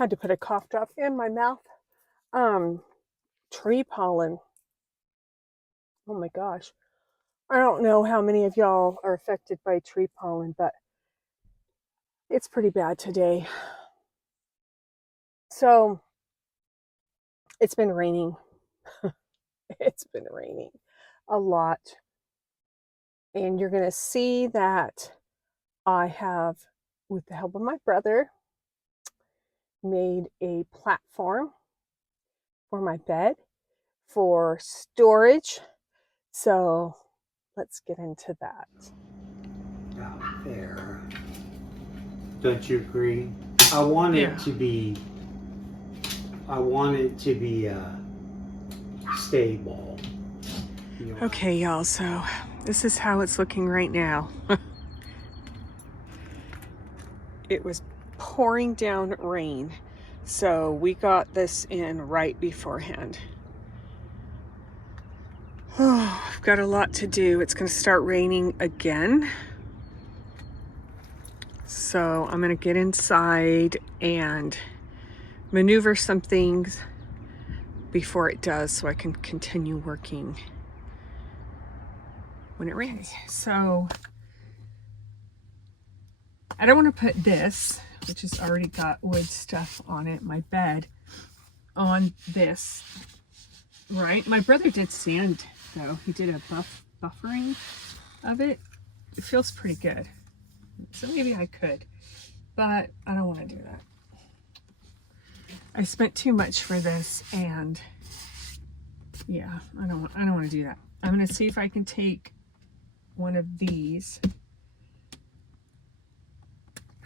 Had to put a cough drop in my mouth. Tree pollen. Oh my gosh. I don't know how many of y'all are affected by tree pollen, but it's pretty bad today. So it's been raining. It's been raining a lot. And you're going to see that I have, with the help of my brother, made a platform for my bed for storage. So let's get into that. Out there. Don't you agree? I want it to be stable. You know? Okay, y'all, so this is how it's looking right now. It was pouring down rain, so we got this in right beforehand. Oh, I've got a lot to do. It's going to start raining again. So I'm going to get inside and maneuver some things before it does so I can continue working when it rains. Okay, so I don't want to put this, which has already got wood stuff on it, my bed, on this, right? My brother did sand, though. He did a buffering of it. It feels pretty good. So maybe I could, but I don't want to do that. I spent too much for this, and yeah, I don't want to do that. I'm going to see if I can take one of these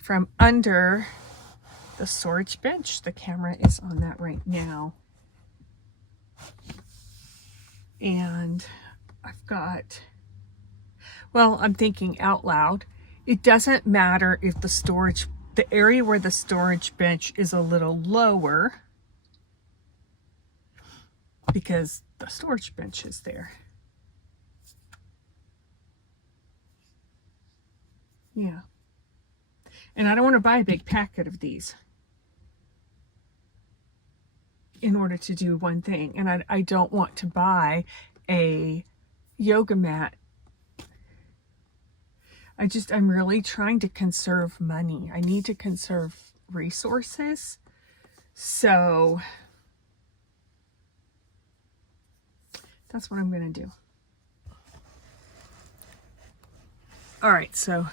from under the storage bench. The camera is on that right now. And I've got, well, I'm thinking out loud. It doesn't matter if the area where the storage bench is a little lower, because the storage bench is there. Yeah. And I don't want to buy a big packet of these in order to do one thing. And I don't want to buy a yoga mat. I'm really trying to conserve money. I need to conserve resources. So that's what I'm going to do. All right, so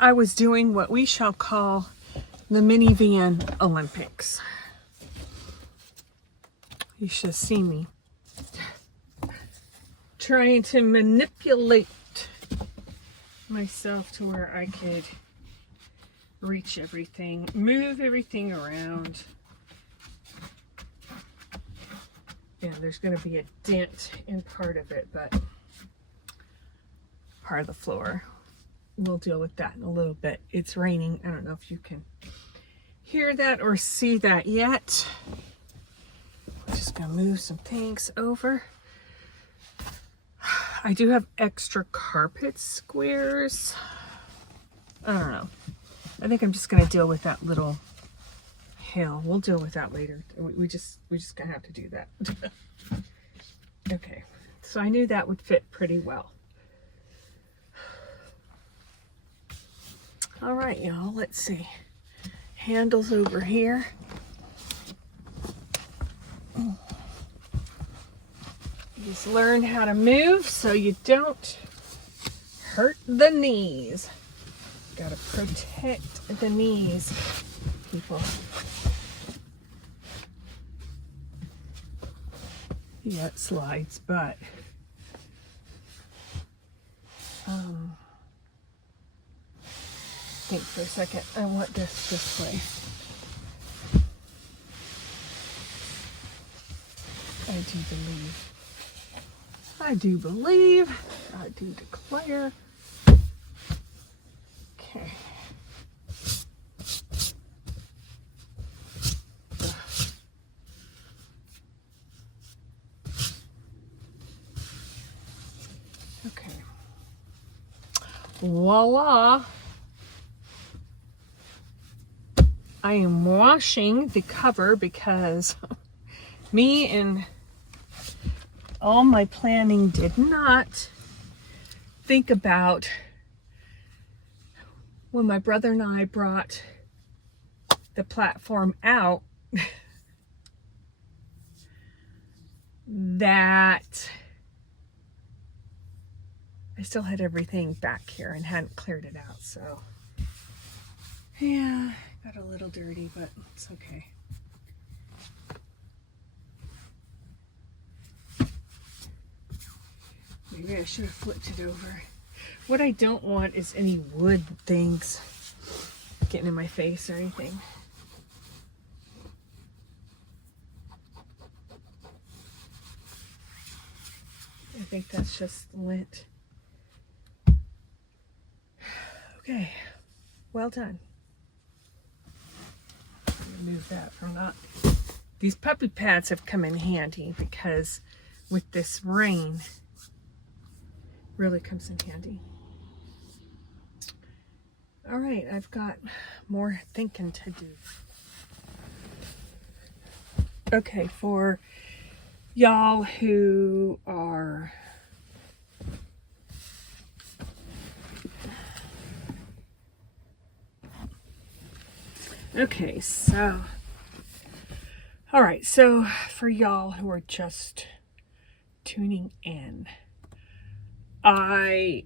I was doing what we shall call the Minivan Olympics. You should see me trying to manipulate myself to where I could reach everything, move everything around. Yeah, there's going to be a dent in part of it, but part of the floor. We'll deal with that in a little bit. It's raining. I don't know if you can hear that or see that yet. I'm just going to move some things over. I do have extra carpet squares. I don't know. I think I'm just going to deal with that little hill. We'll deal with that later. We just going to have to do that. Okay. So I knew that would fit pretty well. All right, y'all, let's see. Handles over here. Just learn how to move so you don't hurt the knees. Gotta protect the knees, people. Yeah, it slides, but think for a second. I want this way. I do believe, I do declare. Okay. Okay. Voila. I am washing the cover because me and all my planning did not think about when my brother and I brought the platform out that I still had everything back here and hadn't cleared it out. So yeah, got a little dirty, but it's okay. Maybe I should have flipped it over. What I don't want is any wood things getting in my face or anything. I think that's just lint. Okay, well done. Remove that from that. These puppy pads have come in handy because with this rain, really comes in handy. All right, I've got more thinking to do. Okay, for y'all who are okay, so all right, so for y'all who are just tuning in, I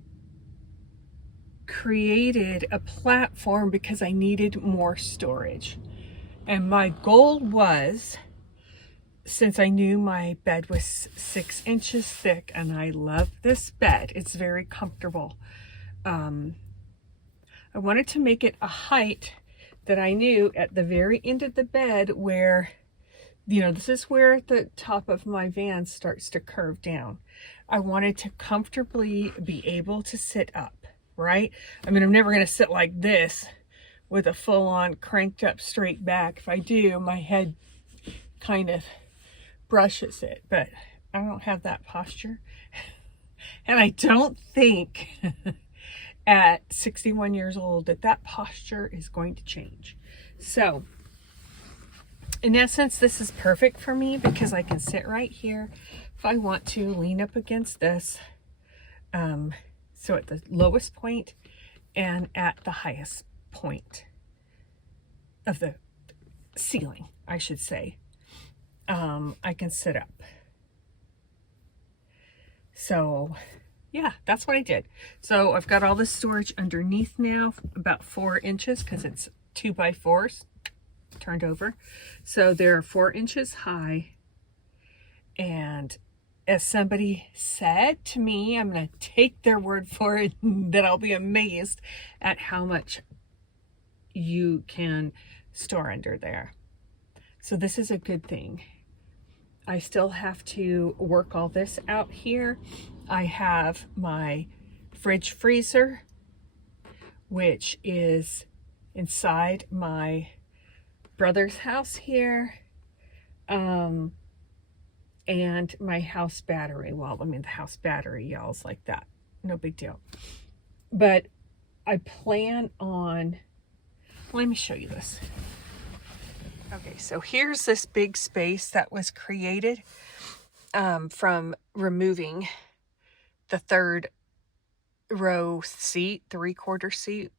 created a platform because I needed more storage. And my goal was, since I knew my bed was 6 inches thick, and I love this bed, it's very comfortable. I wanted to make it a height that I knew at the very end of the bed where, you know, this is where the top of my van starts to curve down. I wanted to comfortably be able to sit up, right? I mean, I'm never going to sit like this with a full-on cranked up straight back. If I do, my head kind of brushes it, but I don't have that posture. And I don't think at 61 years old that posture is going to change. So in essence, this is perfect for me because I can sit right here if I want to, lean up against this. So at the lowest point and at the highest point of the ceiling, I should say, I can sit up. So yeah, that's what I did. So I've got all this storage underneath now, about 4 inches, because it's 2x4s turned over. So they're 4 inches high. And as somebody said to me, I'm going to take their word for it, that I'll be amazed at how much you can store under there. So this is a good thing. I still have to work all this out here. I have my fridge freezer, which is inside my brother's house here. And my house battery. Well, I mean, the house battery, y'all's like that. No big deal. But I plan on, let me show you this. Okay, so here's this big space that was created from removing the third row seat, the 3/4 seat.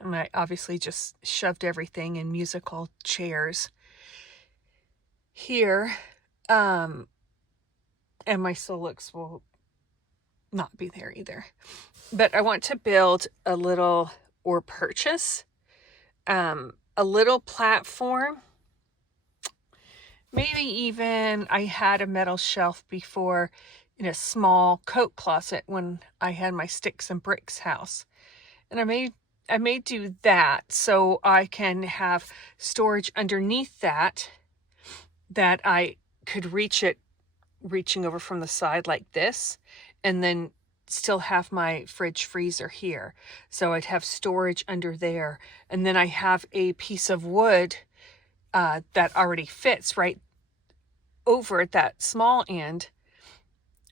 And I obviously just shoved everything in musical chairs here. And my Solux will not be there either. But I want to build a little, or purchase a little platform. Maybe even, I had a metal shelf before in a small coat closet when I had my sticks and bricks house. And I may do that so I can have storage underneath that I could reaching over from the side like this, and then still have my fridge freezer here. So I'd have storage under there. And then I have a piece of wood that already fits right over at that small end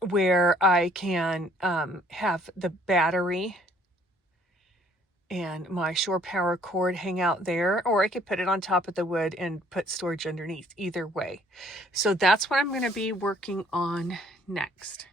where I can have the battery and my shore power cord hang out there, or I could put it on top of the wood and put storage underneath, either way. So that's what I'm going to be working on next.